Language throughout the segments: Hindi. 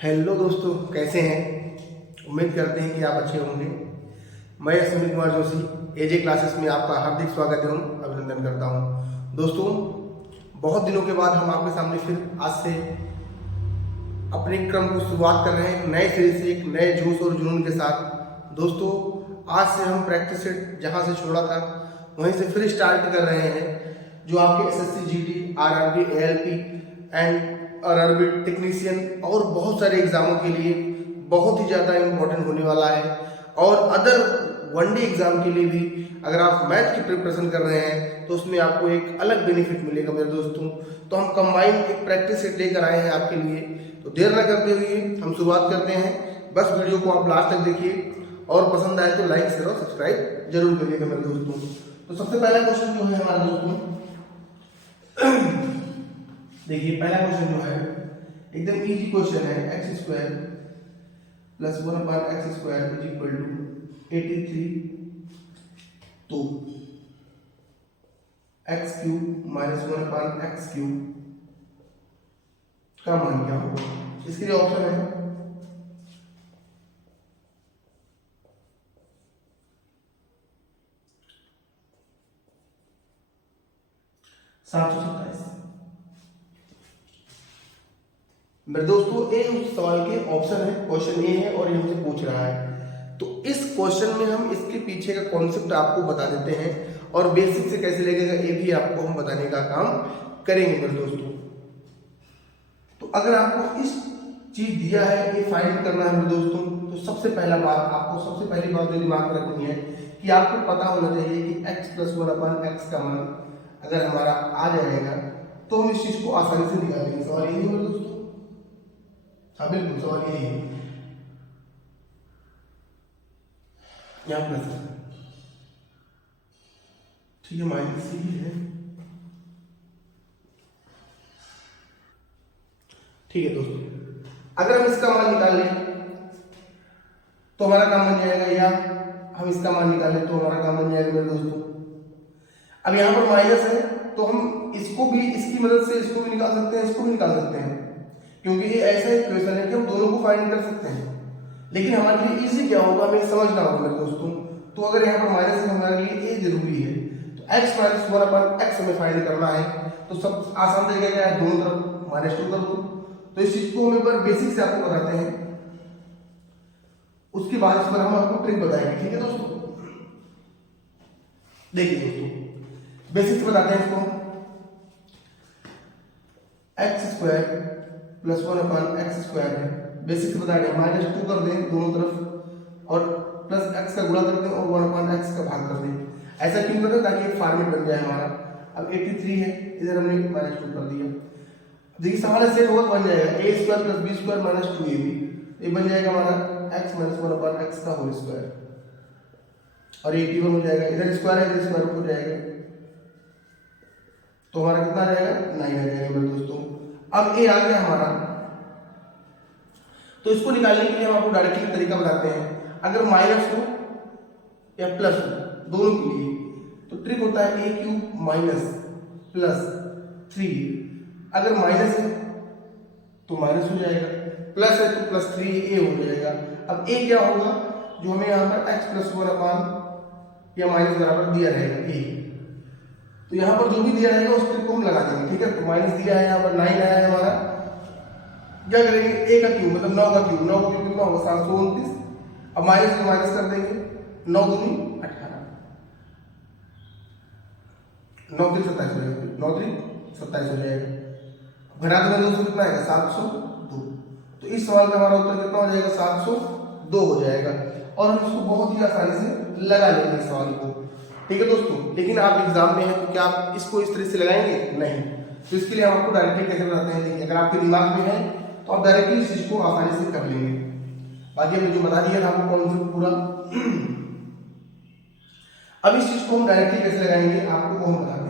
हेलो दोस्तों, कैसे हैं? उम्मीद करते हैं कि आप अच्छे होंगे। मैं सुनील कुमार जोशी एजे क्लासेस में आपका हार्दिक स्वागत एवं अभिनंदन करता हूं। दोस्तों, बहुत दिनों के बाद हम आपके सामने फिर आज से अपने क्रम को शुरुआत कर रहे हैं, नए सिरे से एक नए जोश और जुनून के साथ। दोस्तों, आज से हम प्रैक्टिस सेट जहां से छोड़ा था वहीं से फिर स्टार्ट कर रहे हैं, जो आपके SSC GD, RRB, ALP and RRB technician और बहुत सारे एग्जामों के लिए बहुत ही ज़्यादा इम्पोर्टेंट होने वाला है। और अदर वनडे एग्जाम के लिए भी अगर आप मैथ की प्रिपरेशन कर रहे हैं तो उसमें आपको एक अलग बेनिफिट मिलेगा मेरे दोस्तों। तो हम कंबाइंड एक प्रैक्टिस सेट लेकर आए हैं आपके लिए। तो देर न करते हुए हम शुरुआत करते हैं। बस वीडियो को आप लास्ट तक देखिए और पसंद आए तो लाइक शेयर और सब्सक्राइब जरूर करिएगा मेरे दोस्तों। तो सबसे पहला क्वेश्चन जो है हमारे दोस्तों, देखिए पहला क्वेश्चन जो है एकदम इजी क्वेश्चन है। X square plus 1/x square is equal to 83। तो x cube minus 1/x cube का मान क्या होगा? इसके लिए ऑप्शन है 727। मेरे दोस्तों, ये उस सवाल के ऑप्शन है, क्वेश्चन ए है और ये हमसे पूछ रहा है। तो इस क्वेश्चन में हम इसके पीछे का कॉन्सेप्ट आपको बता देते हैं और बेसिक से कैसे लगेगा ये भी आपको हम बताने का काम करेंगे मेरे दोस्तों। तो अगर आपको इस चीज दिया है, ये फाइंड करना है मेरे दोस्तों, तो सबसे पहली बात जो दिमाग में रखनी है कि आपको पता होना चाहिए कि x प्लस 1/x का मान अगर हमारा आ जाएगा तो हम इस चीज को आसानी से निकालेंगे। सवाल यही है मेरे दोस्तों। हाँ बिल्कुल, सवाल यही है। यहाँ प्लस है, ठीक है, माइनस सी है, ठीक है दोस्तों। अगर हम इसका मान निकाल लें तो हमारा काम बन जाएगा, या हम इसका मान निकालें तो हमारा काम बन जाएगा मेरे दोस्तों। अब यहाँ पर माइनस है तो हम इसको भी, इसकी मदद से इसको भी निकाल सकते हैं, इसको भी निकाल सकते हैं, क्योंकि ये ऐसा इक्वेशन है कि हम दोनों को फाइंड कर सकते हैं। लेकिन हमारे लिए इजी क्या होगा, हमें समझना होगा मेरे दोस्तों। तो अगर यहाँ पर माइनस है तो हमारे लिए ए जरूरी है। तो x माइनस 1/x हमें फाइंड करना है। तो सब आसान तरीका क्या है, दोनों तरफ -2 कर दो। तो इस चीज को हम एक बार बेसिक से आपको बताते हैं, उसके बाद इस पर हम आपको ट्रिक बताएंगे, ठीक है दोस्तों। देखिए दोस्तों, बेसिक से बताते हैं इसको। X square plus 1/x square है, बेसिक से बता रहे हैं। -2 कर दें दोनों तरफ और प्लस x का गुणा कर दें और 1/x का भाग कर दें। ऐसा क्यों करते हैं? ताकि एक फॉर्मेट बन जाए हमारा। अब 83 है, इधर हमने -2 कर दिया। देखिए सवाल सेट होगा तो बन जाएगा a² plus b² minus 2ab। ये बन जाएगा हमारा x माइनस 1/x का होल स्क्वायर और 81 हो जाएगा। इधर स्क्वायर है, इधर स्क्वायर हो जाएगा, तो हमारा कितना आ जाएगा? 9 आ जाएगा मेरे दोस्तों। अब a आ गया हमारा, तो इसको निकालने के लिए हम आपको डायरेक्टली तरीका बताते हैं। अगर माइनस हो या प्लस हो, दोनों के लिए तो ट्रिक होता है a³ माइनस प्लस 3। अगर माइनस है तो माइनस हो जाएगा, प्लस है तो प्लस 3a हो जाएगा। अब a क्या होगा? जो हमें यहाँ पर x प्लस 1 या माइनस बराबर दिया रहेगा a। तो यहाँ पर जो भी दिया रहेगा उस ट्रिक को हम लगा देंगे, ठीक है। तो माइनस दिया है, यहाँ पर 9 आया है हमारा। क्या करेंगे? a का क्यूब मतलब 9 का क्यूब, 9 का क्यूब कितना होगा? 729। अब माइनस को माइनस कर देंगे, 9 दूनी 18, 9 3 27 हो जाएगा, 9 3 27 हो जाएगा। घटा दो दोस्तों, कितना आएगा? 702। तो इस सवाल का हमारा उत्तर कितना हो जाएगा? 702 हो जाएगा। और हम इसको बहुत ही आसानी से लगा लेंगे इस सवाल को, ठीक है दोस्तों। लेकिन आप एग्जाम में हैं तो क्या आप इसको इस तरह से लगाएंगे? नहीं। तो इसके लिए हम आपको डायरेक्टली कैसे बताते हैं, देखिए अगर आपके दिमाग में है तो आप डायरेक्टली इस चीज को आसानी से कर लेंगे। बाकी हमने जो बता दिया था आपको कॉन्सेप्ट पूरा। अब इस चीज को हम डायरेक्टली कैसे लगाएंगे आपको वो हम बताते हैं।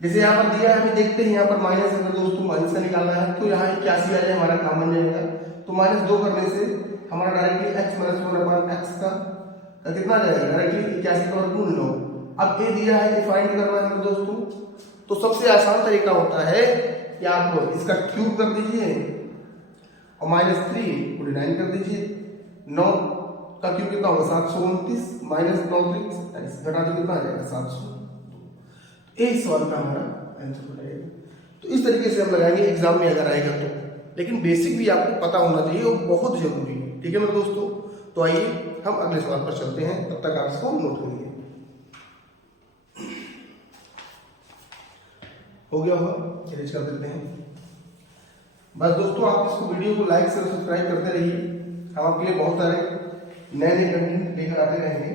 जैसे यहाँ पर दिया है, हमें देखते हैं यहाँ पर माइनस है दोस्तों, माइनस का निकालना है। तो यहाँ 81 आ जाए, हमारा काम बन जाएगा। तो -2 करने से हमारा डायरेक्टली x माइनस 1/x का कितना आ जाएगा? डायरेक्टली 81 का वर्गमूल 9। अब a दिया है, ये फाइंड करना है दोस्तों। तो सबसे आसान तरीका होता है कि आप इसका क्यूब कर दीजिए और -3 को डिनाइन कर दीजिए। 9 का क्यूब कितना होगा 729 माइनस 9 3 27 घटा दो कितना आ जाएगा 700। इस सवाल का हमारा आंसर हो जाएगा। तो इस तरीके से हम लगाएंगे एग्जाम में अगर आएगा तो, लेकिन बेसिक भी आपको पता होना चाहिए और बहुत जरूरी है। ठीक है मेरे दोस्तों, तो आइए हम अगले सवाल पर चलते हैं, तब तक आप इसको नोट करिए। हो गया होगा, इरेज कर देते हैं। बस दोस्तों आप इसको वीडियो को लाइक से सब्सक्राइब करते रहिए, हम आपके लिए बहुत सारे नए नए कंटेंट लेकर आते रहेंगे।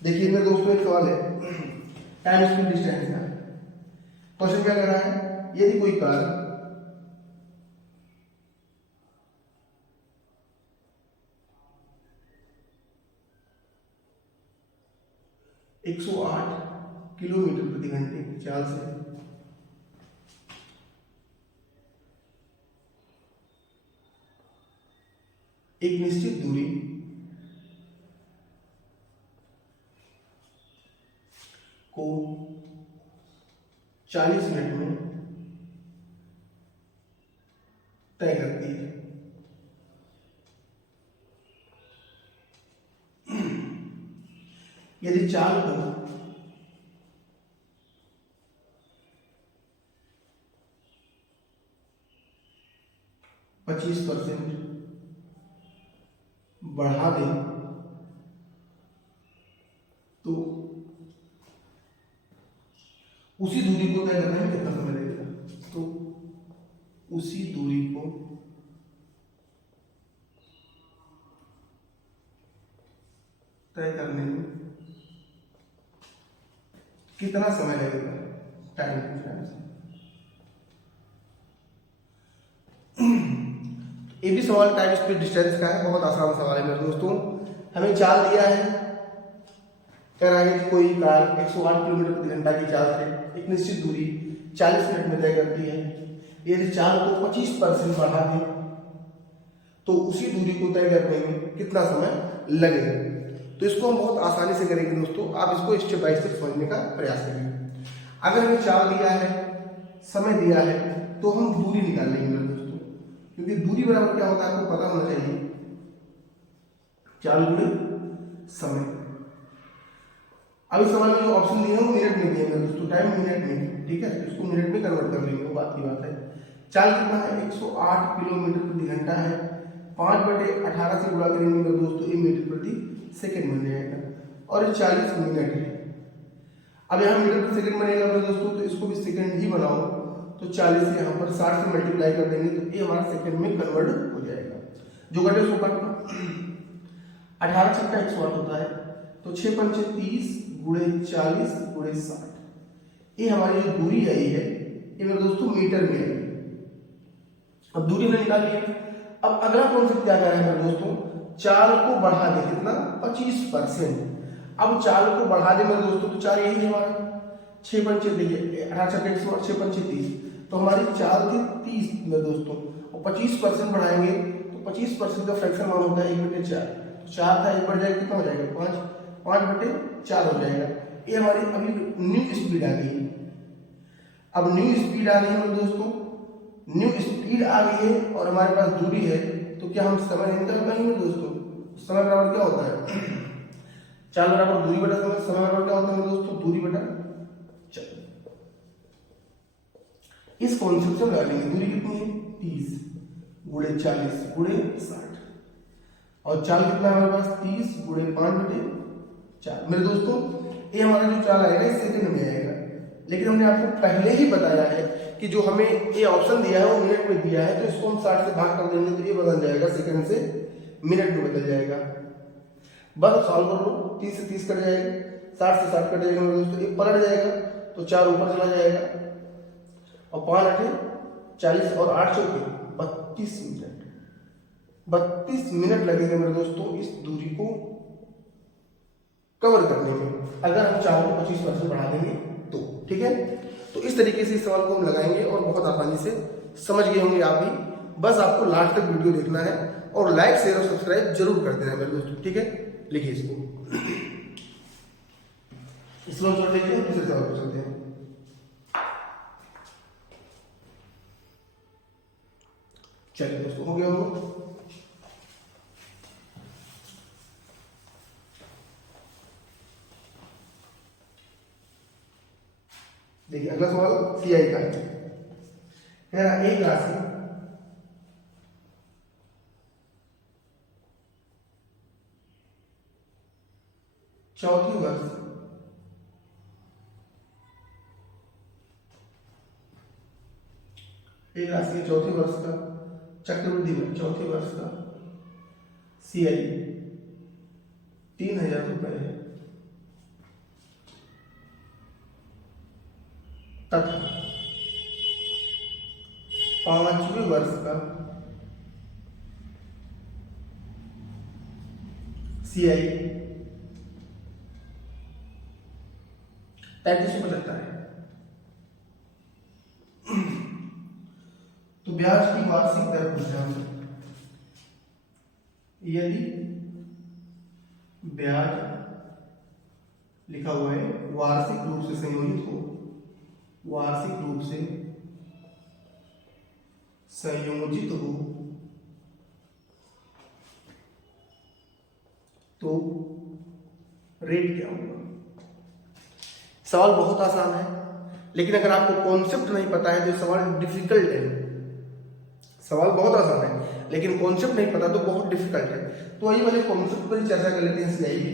देखिए मेरे दोस्तों एक सवाल है टाइम स्पीड डिस्टेंस का। क्वेश्चन क्या कर रहा है, यदि कोई कार 108 किलोमीटर प्रति घंटे की चाल से एक निश्चित दूरी को 40 मिनट में तय करती है, यदि चाल को 25% बढ़ा दें तो उसी दूरी को तय करने में कितना समय लगेगा। तो उसी दूरी को तय करने में कितना समय लगेगा, टाइम डिफरेंस। ये भी सवाल टाइम स्पीड डिस्टेंस का है, बहुत आसान सवाल है मेरे दोस्तों। हमें चाल दिया है, कह रहा है कि कोई कार 108 किलोमीटर प्रति घंटा की चाल से एक निश्चित दूरी 40 मिनट में तय करती है। यदि चाल को 25% बढ़ा दें तो उसी दूरी को तय करने में कितना समय लगेगा। तो इसको हम बहुत आसानी से करेंगे दोस्तों, आप इसको स्टेप बाय स्टेप समझने का प्रयास करिए। अगर हमें चाल दिया है, समय दिया है, तो हम दूरी निकाल लेंगे मेरे दोस्तों, क्योंकि दूरी बराबर क्या होता है आपको पता होना चाहिए, चाल गुणे समय। अब इस सवाल में जो ऑप्शन दिए हैं वो मिनट में दिए हैं दोस्तों, टाइम मिनट में। ठीक है, इसको मिनट में कन्वर्ट कर लेंगे, वो बात की बात है। चाल कितना है 108 किलोमीटर प्रति घंटा है, 5/18 से गुणा करेंगे मेरे दोस्तों, ये मीटर प्रति सेकंड बन जाएगा, और 40 मिनट है। अब यहाँ मीटर प्रति सेकंड बनेगा मेरे दोस्तों, तो इसको भी सेकंड ही बनाओ, तो 40 से यहाँ पर 60 से मल्टीप्लाई कर देंगे तो ये हमारा सेकंड में कन्वर्ट हो जाएगा। जो घटे उसको काटना, 18 छक्का 108 होता है, तो 6 पंचे 30 गुणे 40 गुणे 60, ये हमारी जो दूरी आई है ये मेरे दोस्तों मीटर में आई। अब दूरी हमने निकाल लिया। अब अगला कॉन्सेप्ट क्या कर रहा है मेरे दोस्तों, चाल को बढ़ा दे, कितना 25%। अब चाल को बढ़ा दे मेरे दोस्तों, तो चाल यही है हमारा 6 पंचे, देखिए 18 छक्का 108 6 पंचे 30, तो हमारी चाल थी 30 मेरे दोस्तों, और 25% बढ़ाएंगे तो 25% का फ्रैक्शन मान होता है 1/4, तो 4 था 1 बढ़ जाएगा, कितना हो जाएगा 5, 5/4 हो जाएगा। ये हमारी अभी न्यू स्पीड आ गई। अब न्यू स्पीड आ गई है मेरे दोस्तों, न्यू स्पीड आ गई है और हमारे पास दूरी है, तो क्या हम समय निकाल पाएंगे मेरे दोस्तों। समय बराबर क्या होता है, चाल बराबर दूरी बटा समय, समय बराबर क्या होता है मेरे दोस्तों, दूरी बटा चाल। इस कॉन्सेप्ट से लगा लेंगे, दूरी कितनी है 30 गुणे 40 गुणे 60, और चाल कितना है हमारे पास 30 गुणे 5/4। मेरे दोस्तों ये हमारा जो चाल आएगा इस सेकंड में आएगा, लेकिन हमने आपको पहले ही बताया है कि जो हमें ये ऑप्शन दिया है वो मिनट में दिया है, तो इसको हम 60 से भाग कर देंगे तो ये बदल जाएगा, सेकंड से मिनट में बदल जाएगा। बस सॉल्व कर लो, 30 से 30 कट जाएगा, 60 से 60 कट जाएगा मेरे दोस्तों, ये पलट जाएगा तो 4 ऊपर चला जाएगा, और 5/8 40 और 8 चौके 32 मिनट, 32 मिनट लगेंगे मेरे दोस्तों इस दूरी को कवर करने में, अगर हम चाल को 25% बढ़ा देंगे तो। ठीक है, तो इस तरीके से इस सवाल को हम लगाएंगे और बहुत आसानी से समझ गए होंगे आप भी। बस आपको लास्ट तक वीडियो देखना है और लाइक शेयर और सब्सक्राइब जरूर कर देना है मेरे दोस्तों। ठीक है, लिखिए इसको हम छोड़ देते हैं, दूसरे सवाल को चलते हैं। चलिए दोस्तों, हो गया वो। देखिए अगला सवाल सीआई का है। कह रहा एक राशि चौथी वर्ष एक राशि के चौथे वर्ष का चक्रवृद्धि में चौथे वर्ष का सीआई 3,000 रुपए है, तथा 5वें वर्ष का सीआई 3,575 है। तो ब्याज की वार्षिक दर पूछा हमने। यदि ब्याज लिखा हुआ है वार्षिक रूप से संयोजित हो, वार्षिक रूप से संयोजित हो, तो रेट क्या होगा। सवाल बहुत आसान है, लेकिन अगर आपको कॉन्सेप्ट नहीं पता है तो ये सवाल डिफिकल्ट है। सवाल बहुत आसान है लेकिन कॉन्सेप्ट नहीं पता तो बहुत डिफिकल्ट है। तो आइए वाले कॉन्सेप्ट पर ही चर्चा कर लेते हैं सीआई की।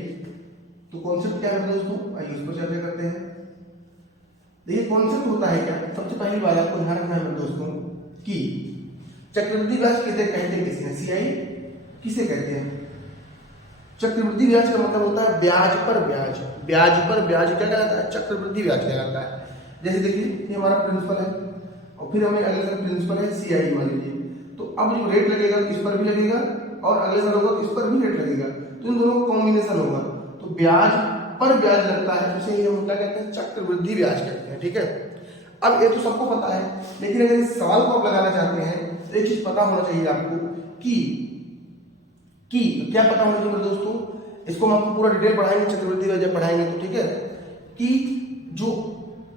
तो कॉन्सेप्ट क्या है दोस्तों, आइए उस पर चर्चा करते हैं। देखिए कॉन्सेप्ट होता है क्या, सबसे पहली बात आपको ध्यान रखना है दोस्तों कि चक्रवृद्धि ब्याज कहते हैं किसे, सीआई किसे कहते हैं। चक्रवृद्धि ब्याज का मतलब होता है ब्याज पर ब्याज, ब्याज पर ब्याज क्या कहलाता है, चक्रवृद्धि ब्याज कहलाता है। जैसे देखिए ये हमारा प्रिंसिपल है और फिर हमें अगले साल प्रिंसिपल है सीआई मान लीजिए, तो अब जो रेट लगेगा इस पर भी लगेगा और अगले साल होगा तो इस पर भी रेट लगेगा, तो इन दोनों का कॉम्बिनेशन होगा, तो ब्याज पर ब्याज लगता है, उसे हम क्या कहते हैं, चक्रवृद्धि ब्याज कहते हैं। ठीक है, अब ये तो सबको पता है, लेकिन अगर इस सवाल को आप लगाना चाहते हैं तो एक चीज पता होना चाहिए आपको कि क्या पता होना चाहिए दोस्तों, इसको हम आपको पूरा डिटेल पढ़ाएंगे चक्रवृद्धि ब्याज जब पढ़ाएंगे तो। ठीक है, कि जो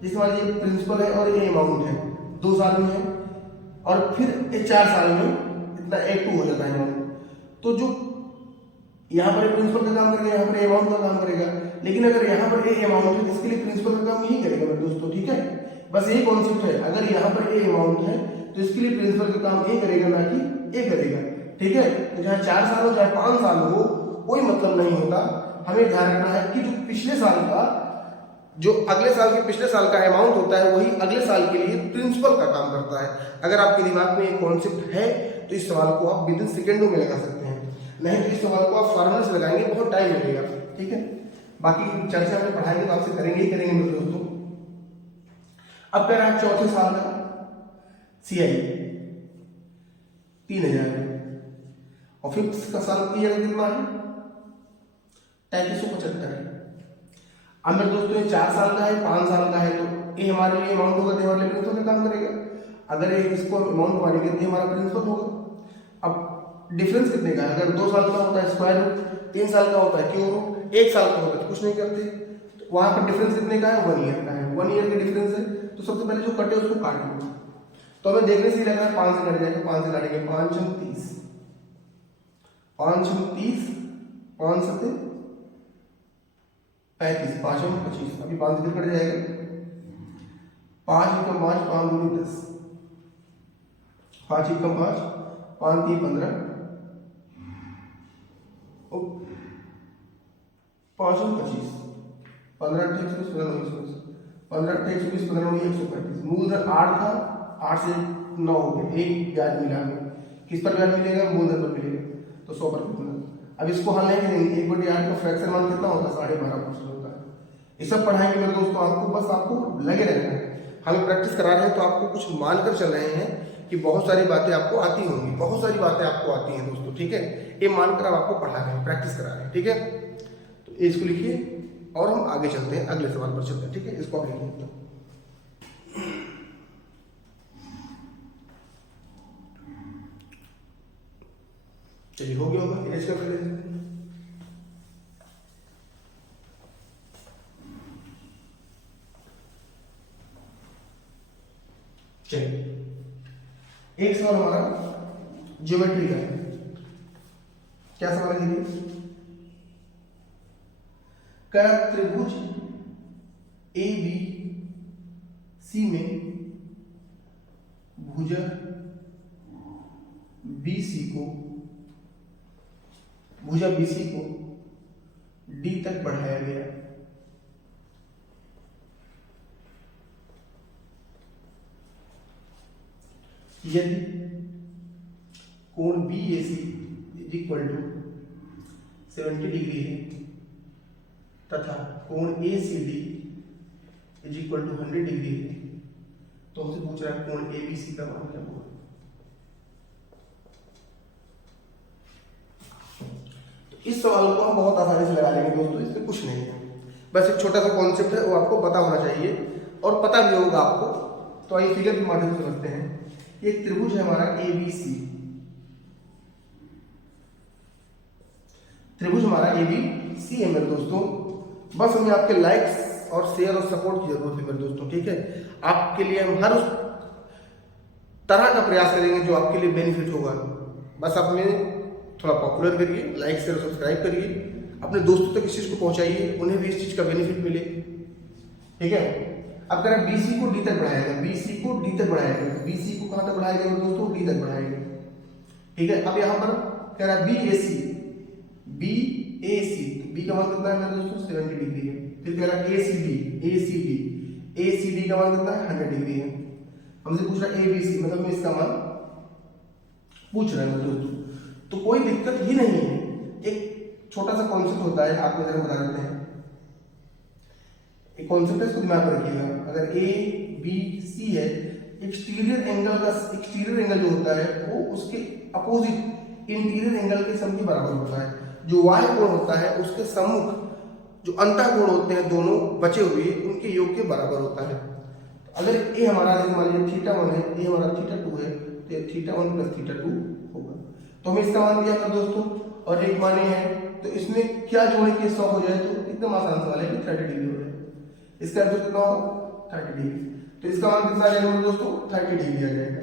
जैसे मान लीजिए प्रिंसिपल है और ये अमाउंट है 2 साल में है और फिर 4 साल में इतना 1/2 हो जाता है अमाउंट, तो जो यहाँ पर प्रिंसिपल का काम करेगा, यहाँ पर अमाउंट का काम करेगा, लेकिन अगर यहाँ पर ए अमाउंट है इसके लिए प्रिंसिपल का काम यही करेगा मेरे दोस्तों। ठीक है, बस यही कॉन्सेप्ट है, अगर यहाँ पर ए अमाउंट है तो इसके लिए प्रिंसिपल का काम ए करेगा ना कि ए करेगा। ठीक है, तो चाहे 4 साल हो चाहे 5 साल हो कोई मतलब नहीं होता, हमें ध्यान रखना है कि जो पिछले साल का जो अगले साल के पिछले साल का अमाउंट होता है वही अगले साल के लिए प्रिंसिपल का काम करता है। अगर आपके दिमाग में एक कॉन्सेप्ट है तो इस सवाल को आप विदिन सेकेंडों में लगा सकते हैं, नहीं तो इस सवाल को आप फॉर्मूले से लगाएंगे बहुत टाइम लगेगा। ठीक है, बाकी चर्चा में पढ़ाएंगे तो आपसे करेंगे ही करेंगे मेरे दोस्तों। अब कह रहा है चौथे साल का सीआई 3,000 है और फिफ्थ का साल कितना है 3,575 है। अब मेरे दोस्तों ये 4 साल का है 5 साल का है, तो ये हमारे लिए अमाउंट होगा तो हमारे लिए प्रिंसिपल का काम करेगा, अगर ये इसको अमाउंट मानेंगे तो हमारा प्रिंसिपल होगा। अब डिफरेंस कितने का है, अगर 2 साल का होता है स्क्वायर रूट, 3 साल का होता है क्यूब रूट, 1 साल का होता है तो कुछ नहीं करते, तो वहां पर डिफरेंस कितने का है 1 ईयर का है, 1 ईयर का डिफरेंस है, तो सबसे पहले जो कटे उसको काट लो। तो हमें देखने से ही लग रहा है 5 से कट जाएगा, 5 से काटेंगे 5 हम 30, 5 हम 30, 5 सते 35, 5 हम 25, अभी 5 से कट जाएगा, 5 एकम 5, 5 दूनी 10, 5 एकम 5, 5 3 15, 5 हम 25, 15 अट्ठे 120, 15 अट्ठे 120, 15 अट्ठे 135, मूलधन 8 था, 8 से 9 हो गया, एक ब्याज मिला हमें, किस पर ब्याज मिलेगा, मूलधन पर मिलेगा, तो 100 पर कितना। अब इसको हल नहीं करेंगे, 1/8 का फ्रैक्शन मान कितना होता है 12.5% होता है। ये सब पढ़ाएंगे मेरे दोस्तों, आपको बस आपको लगे रहना है, हम प्रैक्टिस करा रहे हैं तो आपको कुछ मानकर चल रहे हैं कि बहुत सारी बातें आपको आती होंगी, बहुत सारी बातें आपको आती हैं दोस्तों। ठीक है, ये मानकर हम आपको पढ़ा रहे हैं, प्रैक्टिस करा रहे हैं। ठीक है, तो इसको लिखिए और हम आगे चलते हैं, अगले सवाल पर चलते हैं। ठीक है, इसको आप लिखिए। चलिए हो गया होगा, इरेज कर लेते हैं। चलिए एक सवाल हमारा ज्योमेट्री का है। क्या सवाल है देखिए, क्या त्रिभुज ए बी सी में भुजा BC को D तक बढ़ाया गया। यदि कोण BAC is equal to 70 degree है तथा कोण ACD is equal to 100 degree है, तो हमसे पूछ रहा है कोण ABC का मान क्या होगा। तो इस सवाल को हम बहुत आसानी से लगा लेंगे दोस्तों, इसमें कुछ नहीं है, बस एक छोटा सा कॉन्सेप्ट है वो आपको पता होना चाहिए और पता भी होगा आपको। तो आइए फिगर के माध्यम से समझते हैं। एक त्रिभुज है हमारा ABC, त्रिभुज हमारा ABC है मेरे दोस्तों। बस हमें आपके लाइक्स और शेयर और सपोर्ट की जरूरत है मेरे दोस्तों, ठीक है। आपके लिए हम हर उस तरह का प्रयास करेंगे जो आपके लिए बेनिफिट होगा। बस आप में थोड़ा पॉपुलर करिए, लाइक शेयर सब्सक्राइब करिए, अपने दोस्तों तक इस चीज को पहुंचाइए, उन्हें भी इस चीज का बेनिफिट मिले, ठीक है। अब कह रहे हैं BC को D तक बढ़ाएगा, BC को D तक बढ़ाएगा, BC को कहां तक बढ़ाएगा मेरे दोस्तों, D तक बढ़ाएगा, ठीक है। अब यहां पर कह रहा है BAC, B का मान कितना है मेरे दोस्तों 70 डिग्री है। फिर कह रहा है ACD का मान कितना है 100 डिग्री है। हमसे पूछ रहा है ABC, मतलब में इसका मान पूछ रहा है मेरे दोस्तों, तो कोई दिक्कत ही नहीं है। एक छोटा सा कॉन्सेप्ट होता है, आपको जरा बता देते हैं। एक कॉन्सेप्ट है, इसको दिमाग में रखिएगा। अगर ABC है, एक्सटीरियर एंगल जो होता है वो उसके अपोजिट इंटीरियर एंगल के सम के बराबर होता है। जो y कोण होता है उसके सम्मुख जो अंतःकोण होते हैं दोनों बचे हुए उनके योग के बराबर होता है। अगर ए हमारा जैसे मान लीजिए θ1 है, ए हमारा θ2 है, तो θ1 + θ2 होगा। तो हमें इसका मान दिया था दोस्तों, और एक मान है, तो इसमें क्या जोड़े के 100 हो जाए, तो एकदम आसान सवाल है कि 30 डिग्री हो जाए। इसका आंसर कितना होगा 30 डिग्री। तो इसका मान कितना आ जाएगा दोस्तों 30 डिग्री आ जाएगा।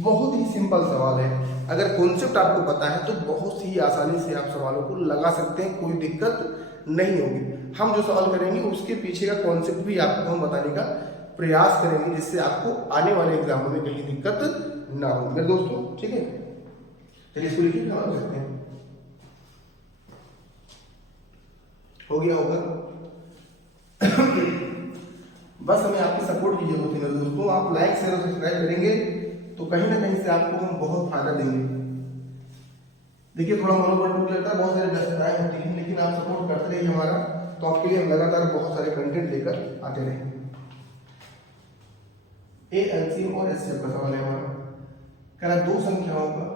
बहुत ही सिंपल सवाल है, अगर कॉन्सेप्ट आपको पता है तो बहुत ही आसानी से आप सवालों को लगा सकते हैं, कोई दिक्कत नहीं होगी। हम जो सवाल करेंगे उसके पीछे का कॉन्सेप्ट भी आपको हम बताने का प्रयास करेंगे, जिससे आपको आने वाले एग्जामों में कहीं दिक्कत ना हो मेरे दोस्तों, ठीक है। चलिए इसको लिखिए, क्या करते हैं, हो गया होगा। बस हमें आपकी सपोर्ट की जरूरत है मेरे दोस्तों। आप लाइक शेयर और सब्सक्राइब करेंगे तो कहीं ना कहीं से आपको हम बहुत फायदा देंगे। देखिए थोड़ा मनोबल टूट लगता है, बहुत सारी व्यस्तताएं होती हैं, लेकिन आप सपोर्ट करते रहिए हमारा, तो आपके लिए हम लगातार बहुत सारे कंटेंट लेकर आते रहेंगे। LCM और HCF का सवाल है हमारा, कह रहा दो संख्याओं का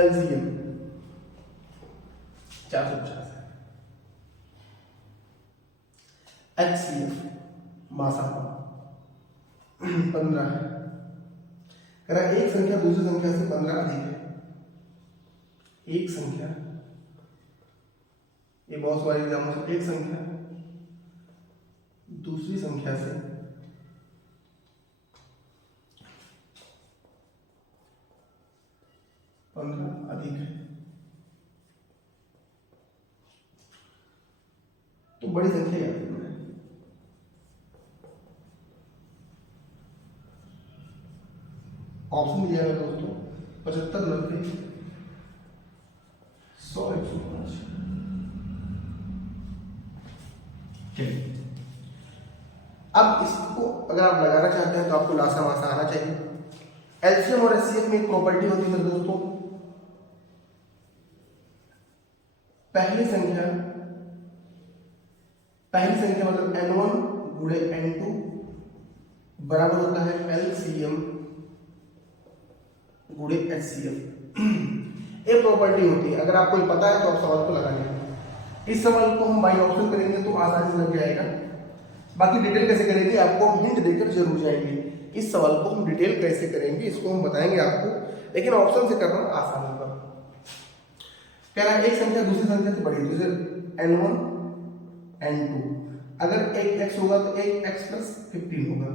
LCM 450 है, HCF मासापा 15 है। कह रहा एक संख्या दूसरी संख्या से 15 अधिक है। एक संख्या, ये बहुत सारे एग्जाम में, एक संख्या दूसरी संख्या से 15 अधिक है, तो बड़ी संख्या याद रखना है। ऑप्शन दिया है दोस्तों 75, 90, 100, 105। अब इसको अगर आप लगाना चाहते हैं तो आपको लासा मासा आना चाहिए। एलसीएम और एचसीएफ में एक प्रॉपर्टी होती है दोस्तों, पहली संख्या मतलब n1 गुणे n2 बराबर होता है LCM गुणे HCF। एक प्रॉपर्टी होती है, अगर आपको पता है तो आप सवाल को लगा लेंगे। इस सवाल को हम बाई ऑप्शन करेंगे तो आसानी से लग जाएगा। बाकी डिटेल कैसे करेंगे आपको हम हिंट देकर जरूर जाएंगे। इस सवाल को हम डिटेल कैसे करेंगे इसको हम बताएंगे आपको, लेकिन ऑप्शन से करना आसान होगा। कह रहा है एक संख्या दूसरी संख्या से बड़ी है, जैसे n1 n2। अगर एक x होगा तो एक x प्लस 15 होगा,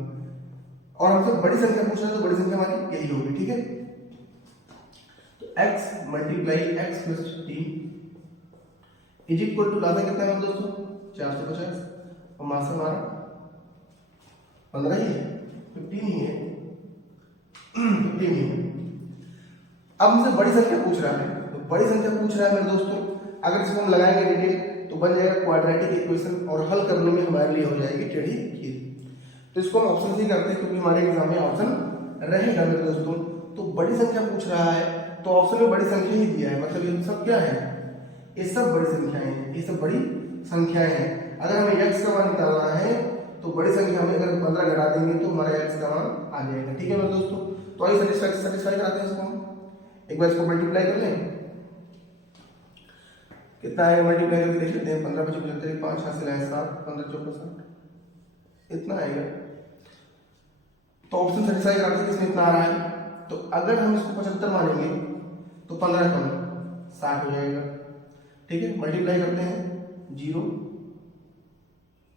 और हमसे बड़ी संख्या पूछ रहा है तो बड़ी संख्या हमारी यही होगी। ठीक है, तो x multiply x plus 15 is equal to, लाता कितना है दोस्तों 450, और मास हमारा 15 ही है, 15 ही है, 15 ही है। अब हमसे बड़ी संख्या पूछ रहा है, तो बड़ी संख्या पूछ रहा है मेरे दोस्तों, अगर इसको हम लगाएंगे डिटेल तो बन जाएगा क्वाड्रेटिक इक्वेशन, और हल करने में हमारे लिए हो जाएगी टेढ़ी खीर। तो इसको हम ऑप्शन से करते हैं क्योंकि हमारे एग्जाम में ऑप्शन रहेगा मेरे दोस्तों। तो बड़ी संख्या पूछ रहा है तो ऑप्शन में बड़ी संख्या ही दिया है, मतलब ये सब क्या है, ये सब बड़ी संख्याएं हैं, ये सब बड़ी संख्याएं हैं। अगर हमें x का मान निकालना है तो बड़ी संख्या में अगर 15 घटा देंगे तो हमारा x का मान आ जाएगा। ठीक है मेरे दोस्तों, तो आइए सेटिस्फाई कराते हैं इसको हम, एक बार इसको मल्टीप्लाई कर लें, कितना आएगा मल्टीप्लाई करके देख लेते हैं। 15 × 5 = 5 हासिल है 7, 15 × 4 = 60, इतना आएगा। तो ऑप्शन सेटिस्फाई कराते हैं, इसमें इतना आ रहा है। तो अगर हम इसको 75 मानेंगे तो 15 कम 60 हो जाएगा। ठीक है, मल्टीप्लाई करते हैं, 0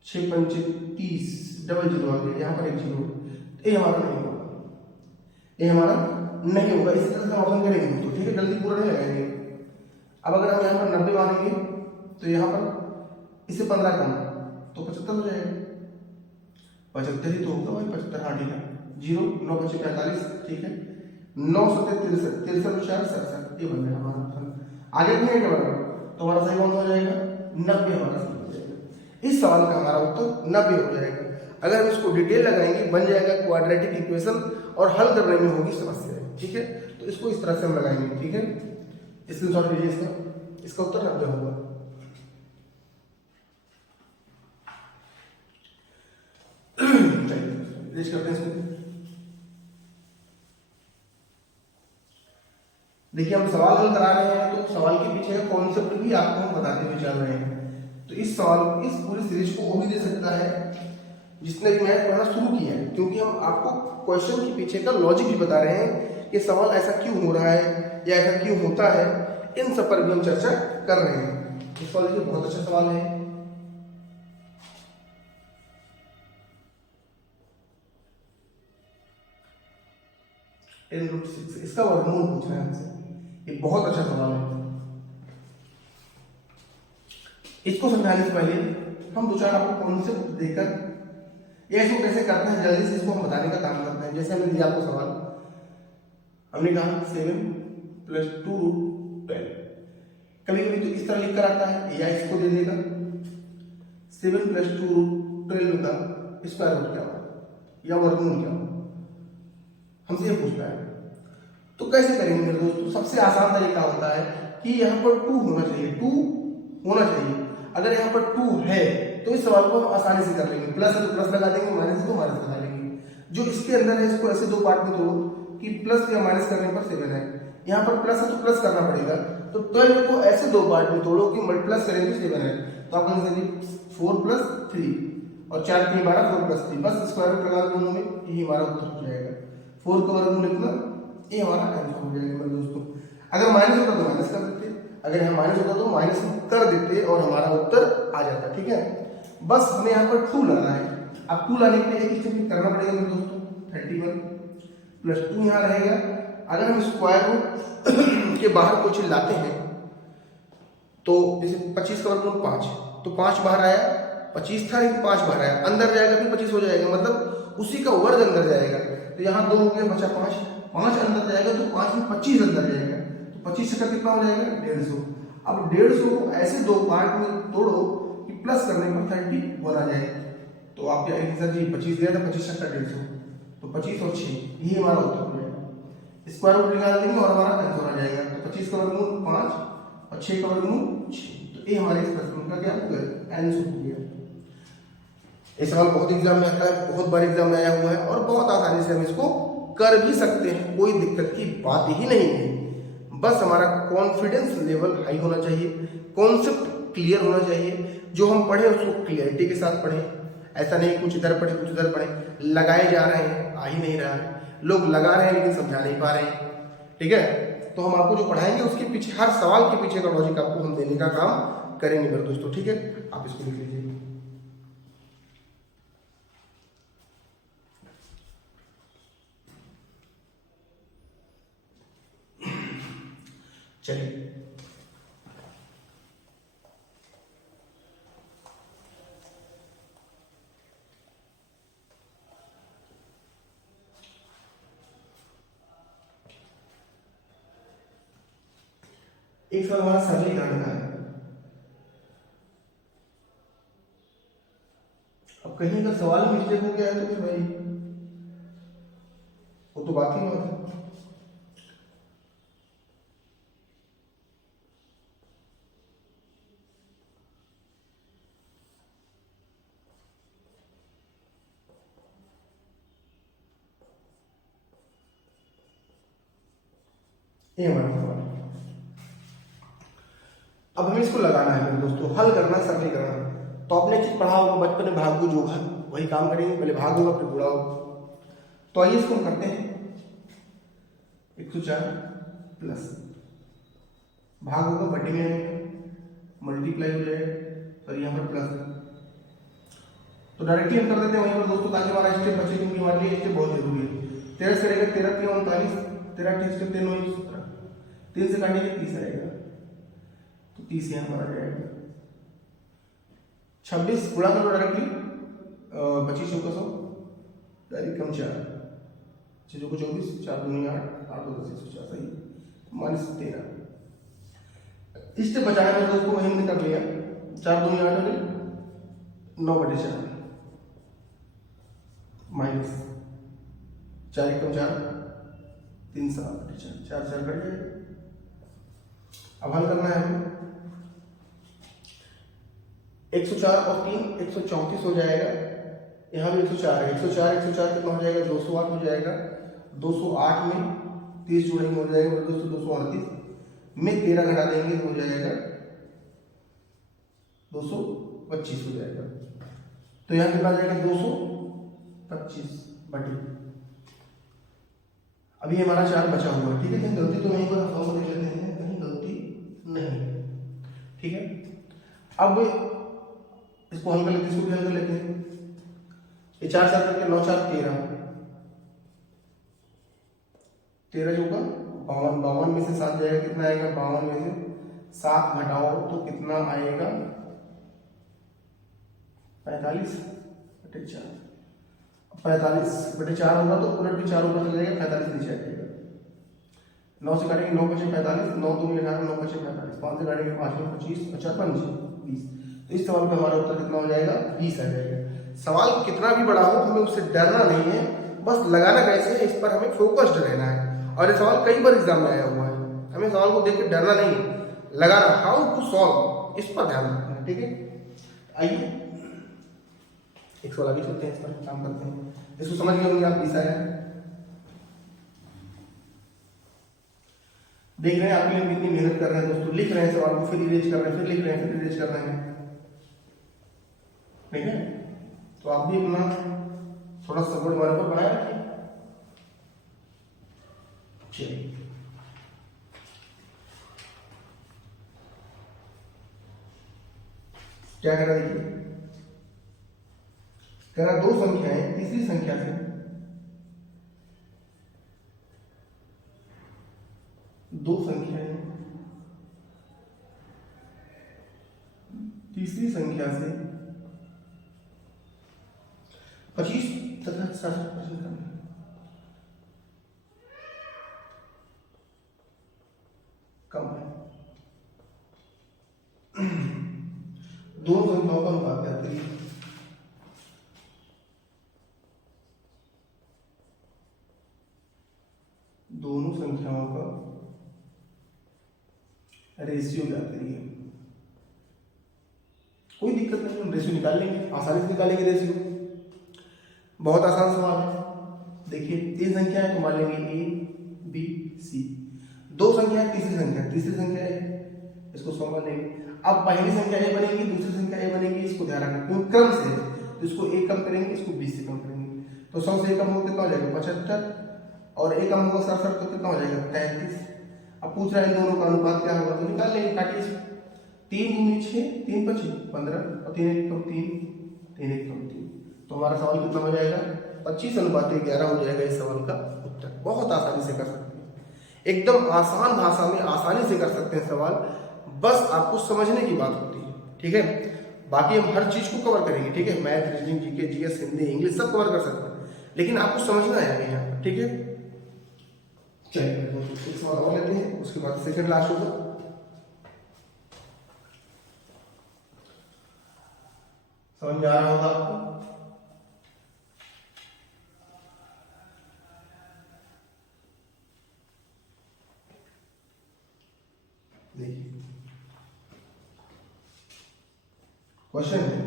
6 5 30, डबल 0 आ गया, यहाँ पर एक 0, ये हमारा नहीं होगा, ये हमारा नहीं होगा। इस तरह से ऑप्शन करेंगे तो ठीक है, जल्दी पूरा नहीं लगाएंगे। अब अगर हम यहाँ पर 90 मानेंगे तो यहाँ पर इससे 15 कम तो 75 हो जाएगा, 75 ही तो होगा भाई, 75, हाँ ठीक है। 0 9 5 45, ठीक है, 9 7 63, 63 4 67, ये बन गया हमारा ऑप्शन। आगे भी नहीं बढ़ा तो हमारा सही कौन सा हो जाएगा, 90 हमारा सही हो जाएगा। इस सवाल का हमारा उत्तर 90 हो जाएगा। अगर हम इसको डिटेल लगाएंगे बन जाएगा क्वाड्रेटिक इक्वेशन, और हल करने में होगी समस्या। ठीक है, तो इसको इस तरह से हम लगाएंगे। ठीक है, स्क्रीनशॉट लीजिए इसका उत्तर 90 होगा। चलिए करते हैं इसको। देखिए हम सवाल हल करा रहे हैं तो सवाल के पीछे का कॉन्सेप्ट भी आपको हम बताते हुए चल रहे हैं। तो इस सवाल, इस पूरी सीरीज को वो भी दे सकता है जिसने भी मैथ पढ़ना शुरू किया है, क्योंकि हम आपको क्वेश्चन के पीछे का लॉजिक भी बता रहे हैं कि सवाल ऐसा क्यों हो रहा है या ऐसा क्यों होता है, इन सब पर भी हम चर्चा कर रहे हैं। इस सवाल देखिए बहुत अच्छा सवाल है। √6 इसका वर्गमूल पूछ रहे हैं हमसे, ये बहुत अच्छा सवाल है। इसको समझाने से पहले हम दो चार आपको कॉन्सेप्ट देकर ये इसको कैसे करते हैं जल्दी से इसको हम बताने का काम करते हैं। जैसे हमने दिया आपको सवाल, हमने कहा 7 + 2√12, कभी कभी तो इस तरह लिख कर आता है, या इसको दे देगा 7 + 2√12 का स्क्वायर रूट क्या हो या वर्गमूल क्या हो, हमसे ये पूछ रहा है। तो कैसे करेंगे मेरे दोस्तों, सबसे आसान तरीका होता है कि यहाँ पर 2 होना चाहिए, 2 होना चाहिए। अगर यहाँ पर 2 है तो इस सवाल को हम आसानी से कर लेंगे, प्लस है तो प्लस लगा देंगे, माइनस है तो माइनस लगा लेंगे। जो इसके अंदर है इसको ऐसे दो पार्ट में तोड़ो कि प्लस या माइनस करने पर 7 है, यहाँ पर प्लस है तो प्लस करना पड़ेगा। तो 12 को ऐसे दो पार्ट में तोड़ो कि प्लस करेंगे तो 7 है, तो आप कहेंगे 4 + 3 और 4 3 12, 4 + 3, बस स्क्वायर रूट लगा दो दोनों में, यही हमारा उत्तर हो जाएगा। 4 का वर्गमूल इतना, ये हमारा आंसर हो जाएगा मेरे दोस्तों। अगर माइनस होता तो माइनस कर देते, अगर यहाँ माइनस होता तो माइनस कर देते और हमारा उत्तर आ जाता। ठीक है, बस हमें यहाँ पर 2 लाना है। अब 2 लाने के लिए एक स्टेप करना पड़ेगा मेरे दोस्तों, 31 + 2 यहाँ रहेगा। अगर हम स्क्वायर रूट के बाहर कोई चीज लाते हैं तो जैसे 25 का वर्गमूल 5, तो 5 बाहर आया, 25 था लेकिन 5 बाहर आया, अंदर जाएगा फिर 25 हो जाएगा, मतलब उसी का वर्ग अंदर जाएगा। तो यहाँ 2 हो गया, बचा 5, 5 अंदर जाएगा तो 5 में 25 अंदर जाएगा, तो 25 का कितना हो जाएगा 150। अब 150 को ऐसे दो पार्ट में तोड़ो कि प्लस करने पर 31 आ जाए। तो आप क्या सर जी 25 दिया था, 25 × 150, तो 25 और 6, यही हमारा उत्तर हो जाएगा। स्क्वायर रूट निकाल देंगे और हमारा आंसर आ जाएगा। तो 25 का वर्गमूल 5 और 6 का वर्गमूल 6, तो ये हमारे इस प्रश्न का क्या हो गया, आंसर हो गया। ये सवाल बहुत एग्जाम में आता है, बहुत बार एग्जाम में आया हुआ है और बहुत आसानी से हम इसको कर भी सकते हैं, कोई दिक्कत की बात ही नहीं है। बस हमारा कॉन्फिडेंस लेवल हाई होना चाहिए, कॉन्सेप्ट क्लियर होना चाहिए, जो हम पढ़े उसको क्लियरिटी के साथ पढ़ें। ऐसा नहीं कुछ इधर पढ़े कुछ उधर पढ़े, लगाए जा रहे हैं आ ही नहीं रहा है, लोग लगा रहे हैं लेकिन समझा नहीं पा रहे हैं। ठीक है, तो हम आपको जो पढ़ाएंगे उसके पीछे, हर सवाल के पीछे का लॉजिक आपको हम देने का काम करेंगे मेरे दोस्तों। ठीक है, आप इसको लिख लीजिए। चलिए एक सवाल हमारा सरलीकरण का है। अब कहीं का सवाल मिस्टेक हो गया है तो फिर भाई वो तो बात ही बात है। ये हमारा सवाल है। अब हमें इसको लगाना है मेरे दोस्तों, हल करना, सरलीकरण। तो आपने चीज पढ़ा होगा बचपन में, भाग गुज होगा, वही काम करेंगे, पहले भाग होगा फिर गुणा होगा। तो आइए इसको हम करते हैं। 104 प्लस भाग होगा बटे में आएगा, मल्टीप्लाई हो जाएगा और यहाँ पर प्लस है। तो डायरेक्टली हम कर देते हैं वहीं पर दोस्तों, ताकि हमारा स्टेप बचे, क्योंकि हमारे लिए स्टेप बहुत जरूरी है। 13 से करेगा 13 3 39, 13 स्टेप 3 9 17, 3 से काटेंगे 30 आएगा, तो 30 यहाँ पर आ जाएगा। 26 गुणा करो डायरेक्टली, 25 चौका 100, डायरेक्ट कम 4 चीजों को 24, 4 दूनी 8, 8 2 10 104 सही, -13। इस स्टेप बचाने में दोस्तों वही हमने कर लिया, 4 दूनी 8 हो गई, 9/4 माइनस 4 1 4, 3 7/4, 4 4 कट जाएगा। अब हल करना है हमें, 104 और 3 134 हो जाएगा। यहाँ भी 104 है, 104 कितना हो जाएगा, 208 हो जाएगा। 208 में 30 जोड़ेंगे हो जाएगा दोस्तों 238 में 13 घटा देंगे तो हो जाएगा 225 हो जाएगा। तो यहाँ कितना आ जाएगा 225 बटे, अभी हमारा 4 बचा हुआ है। ठीक है, कहीं गलती तो नहीं हुआ, हम देख लेते हैं कहीं गलती नहीं। ठीक है, अब इसको हल कर लेते हैं, इसको भी हल कर लेते हैं। ये 4 4 करके 9 4 13, 13 जो का 52, 52 में से 7 जाएगा, कितना आएगा, 52 में से 7 घटाओ तो कितना आएगा, 45/4। 45/4 होगा तो पूरा भी 4 ऊपर चल जाएगा, 45 नीचे आ जाएगा। 9 से काटेंगे 9 बचे 45, 9 दूनी 11, 9 बचे 45, 5 से काटेंगे 5 में 25, अच्छा 5 20। तो इस सवाल का हमारा उत्तर कितना हो जाएगा, 20 आ जाएगा। सवाल कितना भी बड़ा हो हमें उससे डरना नहीं है, बस लगाना कैसे है इस पर हमें फोकस्ड रहना है। और ये सवाल कई बार एग्जाम में आया हुआ है, हमें सवाल को देख के डरना नहीं, लगाना, हाउ टू सॉल्व, इस पर ध्यान रखना है। ठीक है, आइए एक सवाल आगे चलते हैं, इस पर काम करते हैं। इसको समझ गए होंगे आप, 20 आया देख रहे हैं आपके लिए कितनी मेहनत कर रहे हैं दोस्तों, लिख रहे हैं सवाल को, फिर इरेज कर रहे हैं, फिर लिख रहे हैं, फिर इरेज कर रहे हैं। ठीक है, तो आप भी अपना थोड़ा सपोर्ट हमारे ऊपर बनाए रखिए। चलिए क्या कह रहा है, देखिए कह रहा 2 संख्याएं तीसरी संख्या से तीसरी संख्या से 25 तथा 67% कम है। दोनों संख्याओं का अनुपात ज्ञात करिए। दोनों संख्याओं का रेशियो ज्ञात करिए। कोई दिक्कत नहीं, हम रेशियो निकाल लेंगे, आसानी से निकालेंगे रेशियो, बहुत आसान सवाल है। देखिए 3 संख्या है तो मान लेंगे A B C, 2 संख्या है तीसरी संख्या है, इसको 100 मान लेंगे। अब पहली संख्या A बनेगी, दूसरी संख्या A बनेगी, इसको ध्यान रखना क्यों क्रम से, तो इसको A कम करेंगे, इसको 20 से कम करेंगे, तो 100 से A कम होगा कितना हो जाएगा 75, और A कम होगा 67 तो कितना हो जाएगा 33। अब पूछ रहा है इन दोनों का अनुपात क्या होगा, तो निकाल लेंगे, काटिए 3 दूनी 6, 3 5 15 और 3 1 कम 3, 3 1 कम 3, तो हमारा सवाल कितना हो जाएगा 25:11 हो जाएगा इस सवाल का उत्तर। बहुत आसानी से कर सकते हैं, एकदम आसान भाषा में आसानी से कर सकते हैं सवाल, बस आपको समझने की बात होती है, ठीक है। बाकी हम हर चीज को कवर करेंगे, ठीक है, math, reasoning, GK, GS, Hindi, English सब कवर कर सकते हैं, लेकिन आपको समझना है यहाँ पर, ठीक है। चलिए एक सवाल और लेते हैं, उसके बाद सेकंड लास्ट होगा। समझ में आ रहा होगा आपको? देखिए क्वेश्चन है,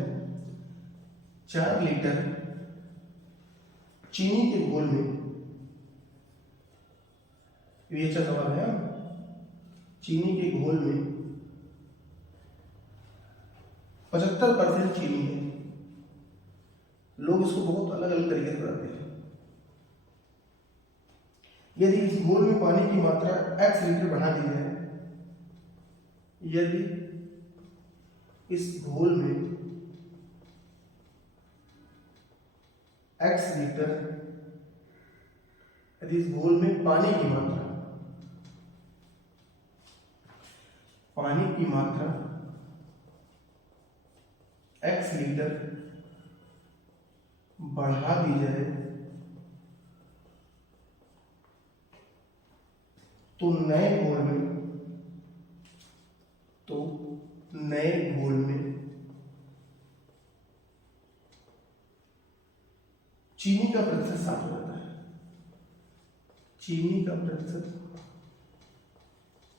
4 लीटर चीनी के घोल में, ये अच्छा सवाल है, चीनी के घोल में 75% चीनी है। लोग इसको बहुत अलग अलग तरीके से बनाते हैं। यदि इस घोल में पानी की मात्रा x लीटर बढ़ा दी जाए, यदि इस घोल में x लीटर, यदि इस घोल में पानी की मात्रा x लीटर बढ़ा दी जाए, तो नए घोल में चीनी का प्रतिशत 60 हो जाता है। चीनी का प्रतिशत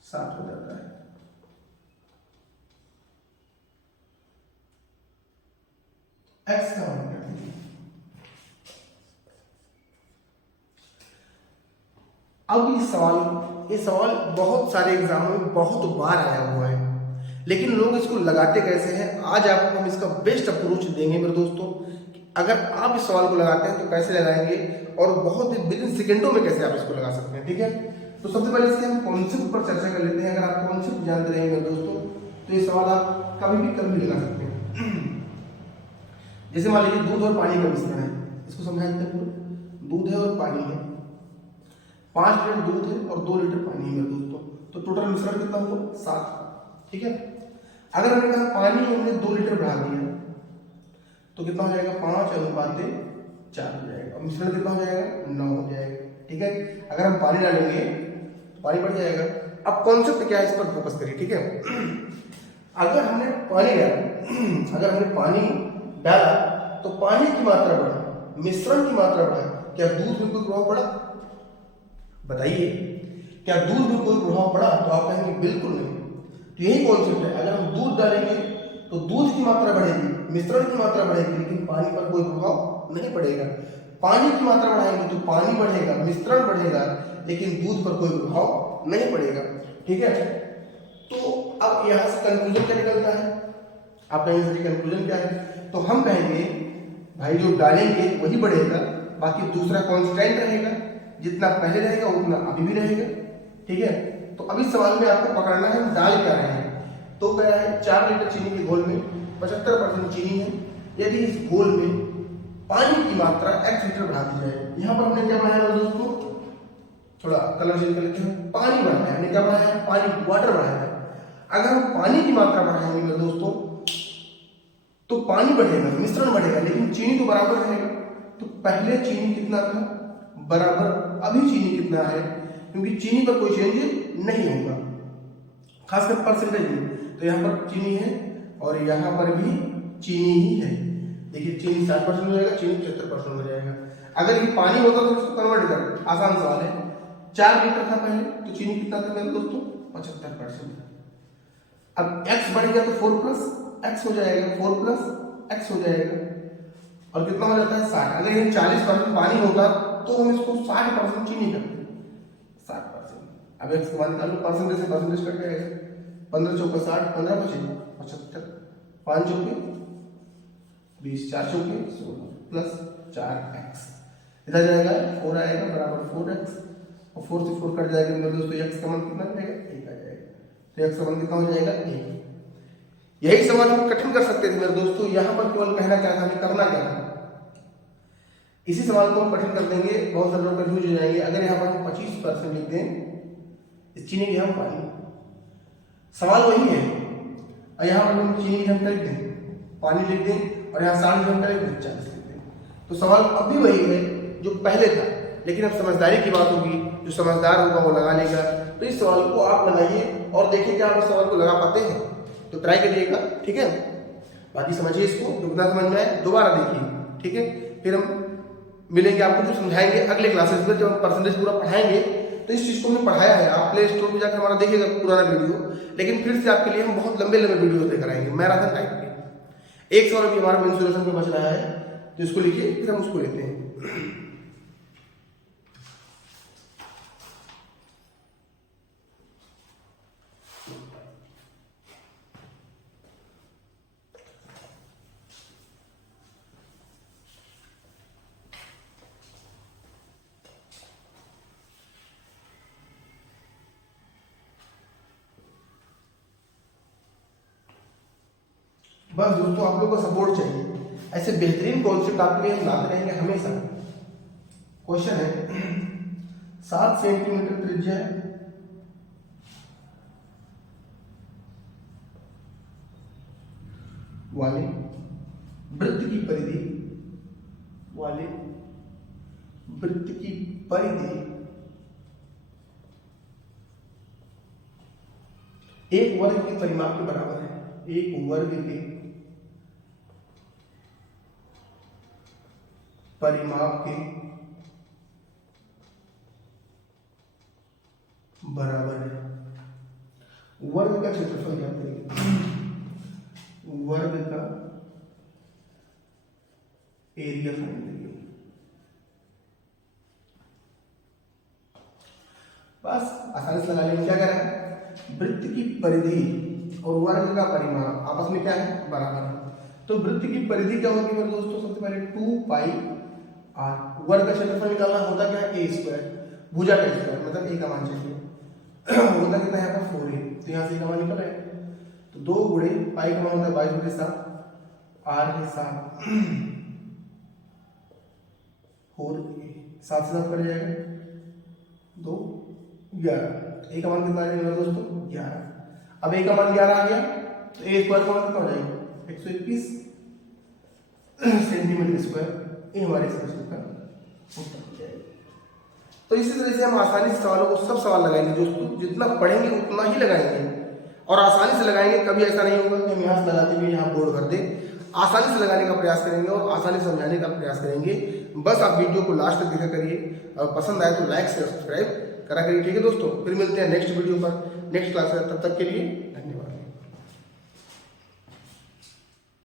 60 हो जाता है। एक्स का मान कर दीजिए। अब ये सवाल बहुत सारे एग्जामों में बहुत बार आया हुआ है, लेकिन लोग इसको लगाते कैसे हैं, आज आपको हम इसका बेस्ट अप्रोच देंगे मेरे दोस्तों। अगर आप इस सवाल को लगाते हैं तो कैसे लगाएंगे, और बहुत ही विद इन सेकेंडों में कैसे आप इसको लगा सकते हैं, ठीक है। तो सबसे पहले इसके हम कॉन्सेप्ट पर चर्चा कर लेते हैं। अगर आप कॉन्सेप्ट जानते रहेंगे मेरे दोस्तों, तो ये सवाल आप कभी भी लगा सकते हैं। जैसे मान लीजिए दूध और पानी का मिश्रण है, इसको समझा देते हैं। दूध है और पानी है, 5 लीटर दूध है और 2 लीटर पानी है मेरे दोस्तों, तो टोटल मिश्रण कितना हुआ? 7, ठीक है। अगर हमने कहा पानी हमने 2 लीटर बढ़ा दिया, तो कितना हो जाएगा? 5:4 हो जाएगा, और मिश्रण कितना हो जाएगा? 9 हो जाएगा, ठीक है। अगर हम पानी डालेंगे तो पानी बढ़ जाएगा। अब कॉन्सेप्ट क्या है, इस पर फोकस करिए, ठीक है। अगर हमने पानी डाला तो पानी की मात्रा बढ़ा, मिश्रण की मात्रा बढ़ा, क्या दूध में कोई प्रभाव पड़ा? बताइए, क्या दूध में कोई प्रभाव पड़ा? तो आप कहेंगे बिल्कुल नहीं। तो यही कॉन्सेप्ट है, अगर हम दूध डालेंगे तो दूध की मात्रा बढ़ेगी, मिश्रण की मात्रा बढ़ेगी, लेकिन पानी पर कोई प्रभाव नहीं पड़ेगा। पानी की मात्रा बढ़ाएंगे तो पानी बढ़ेगा, मिश्रण बढ़ेगा, लेकिन दूध पर कोई प्रभाव नहीं पड़ेगा, ठीक है। तो अब यहां से कंक्लूजन क्या निकलता है? आप कहेंगे कंक्लूजन क्या है? तो हम कहेंगे भाई जो डालेंगे वही बढ़ेगा, बाकी दूसरा कांस्टेंट रहेगा, जितना पहले रहेगा उतना अभी भी रहेगा, ठीक है। तो अभी सवाल में आपको पकड़ना है डाल क्या रहे हैं। तो कह रहा है 4 लीटर चीनी के घोल में 75% चीनी है, यदि इस घोल में पानी की मात्रा x लीटर बढ़ा दी जाए। यहां पर हमने क्या बढ़ाया दोस्तों? थोड़ा कलर चेंज कर लेते हैं। पानी बढ़ाया है, हमने क्या बढ़ाया है? पानी, वाटर बढ़ाया है। अगर हम पानी की मात्रा बढ़ाएंगे मेरे दोस्तों तो पानी बढ़ेगा, मिश्रण बढ़ेगा, लेकिन चीनी तो बराबर रहेगा। तो पहले चीनी कितना था? बराबर। अभी चीनी कितना है? क्योंकि चीनी पर कोई चेंज नहीं होगा, खासकर परसेंटेज में। तो यहाँ पर चीनी है और यहाँ पर भी चीनी ही है। देखिए चीनी 60% हो जाएगा, चीनी 75% हो जाएगा। अगर ये पानी होता तो इसको कन्वर्ट कर, आसान सवाल है। 4 लीटर था पहले, तो चीनी कितना था मेरे दोस्तों? 75%। अब x बढ़ गया तो 4 प्लस x हो जाएगा, 4 प्लस x हो जाएगा, और कितना हो जाता है? 60। अगर ये 40% पानी होता तो हम इसको 60% चीनी करते, 60%। अब x के बाद निकालो, परसेंटेज से परसेंटेज कट जाएगा। 15 चौका 60, 15 बचे 75, 5 चौके 20, 4 चौके 16 प्लस 4x, इधर जाएगा 4 आएगा बराबर 4x, और 4 से 4 कट जाएगा मेरे दोस्तों। x का मान कितना रहेगा? 1 आ जाएगा। तो x का मान कितना हो जाएगा? 1। यही सवाल हम कठिन कर सकते थे मेरे दोस्तों, यहां पर केवल कहना क्या था, हमें करना क्या था। इसी सवाल को हम कठिन कर देंगे, बहुत सारे लोग कंफ्यूज हो जाएंगे। अगर यहाँ पर 25% लिख दें चीनी की हम पानी, सवाल वही है। और यहाँ पर हम चीनी की हम लिख दें, पानी लिख दें, और यहाँ 60 की हम लिख दें, 40 लिख दें। तो सवाल अब भी वही है जो पहले था, लेकिन अब समझदारी की बात होगी, जो समझदार होगा वो लगा लेगा। तो इस सवाल को आप लगाइए और देखिए क्या आप इस सवाल को लगा पाते हैं, तो ट्राई करिएगा, ठीक है। बाकी समझिए इसको, जो कितना समझ में आए दोबारा देखिए, ठीक है। फिर हम मिलेंगे, आपको जो समझाएंगे अगले क्लासेस में, जब हम परसेंटेज पूरा पढ़ाएंगे। तो इस चीज़ को हमने पढ़ाया है, आप प्ले स्टोर में जाकर हमारा देखिएगा पुराना वीडियो, लेकिन फिर से आपके लिए हम बहुत लंबे लंबे वीडियो लेकर आएंगे, मैराथन टाइप के। एक सवाल भी हमारा मेंसुरेशन पे बच रहा है, तो इसको लिखिए, फिर हम उसको लेते हैं। बस दोस्तों, आप लोगों का सपोर्ट चाहिए, ऐसे बेहतरीन कॉन्सेप्ट आपके लिए हम लाते रहेंगे हमेशा। क्वेश्चन है 7 सेंटीमीटर त्रिज्या वाले वृत्त की परिधि, एक वर्ग के परिमाप के बराबर है। एक वर्ग के परिमाप के बराबर है। वर्ग का क्षेत्रफल क्या करेंगे, वर्ग का एरिया फाइंड करिए। बस आसानी से लगा लेंगे। क्या कह रहा है, वृत्त की परिधि और वर्ग का परिमाप आपस में क्या है, बराबर है। तो वृत्त की परिधि क्या होगी मेरे दोस्तों, सबसे पहले 2 पाई आर। वर्ग का क्षेत्रफल निकालना होता क्या है, ए स्क्वायर, भुजा का स्क्वायर, मतलब ए का मान चाहिए। होता कितना है यहाँ पर 4a, तो यहाँ से ए का मान निकल है। तो 2 गुणे पाई का मान होता है 22/7, आर है 7, 4a, 7 से 7 कर जाएगा 2, 11। ए का मान कितना आ जाएगा दोस्तों, 11। अब ए का मान 11 आ गया, तो ए स्क्वायर का मान कितना हो जाएगा, 121 सेंटीमीटर स्क्वायर। ये हमारे क्वेश्चन का उत्तर हो जाएगा। तो इसी तरह से हम आसानी से सवालों को सब सवाल लगाएंगे दोस्तों, जितना पढ़ेंगे उतना ही लगाएंगे, और आसानी से लगाएंगे। कभी ऐसा नहीं होगा कि हम यहाँ से लगाते हुए यहाँ बोर्ड कर दें। आसानी से लगाने का प्रयास करेंगे और आसानी से समझाने का प्रयास करेंगे। बस आप वीडियो को लास्ट तक देखा करिए, और पसंद आए तो लाइक शेयर सब्सक्राइब करा करिए, ठीक है दोस्तों। फिर मिलते हैं नेक्स्ट वीडियो पर, नेक्स्ट क्लास में, तब तक के लिए धन्यवाद।